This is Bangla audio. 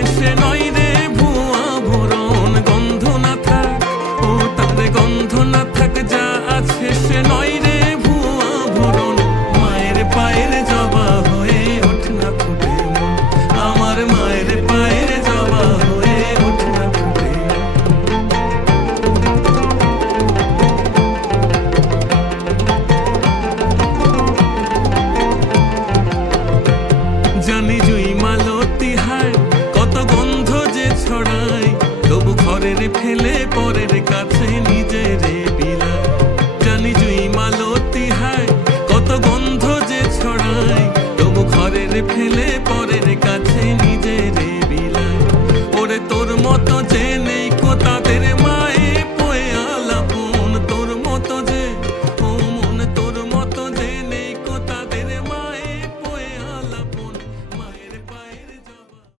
আছে সে নয় রে ভুয়া ভরণ। গন্ধ না থাক, ও তার গন্ধ না থাক, যা আছে সে নয় রে ভুয়া ভরণ। মায়ের পায়ের জবা হয়ে ওঠ না ফুটে মন, আমার মায়ের পায়ের জবা হয়ে ওঠ না ফুটে মন। জানি জুই মালতী হায় কত গন্ধ যে ছড়ায়, তবু ঘরের ফেলে পরে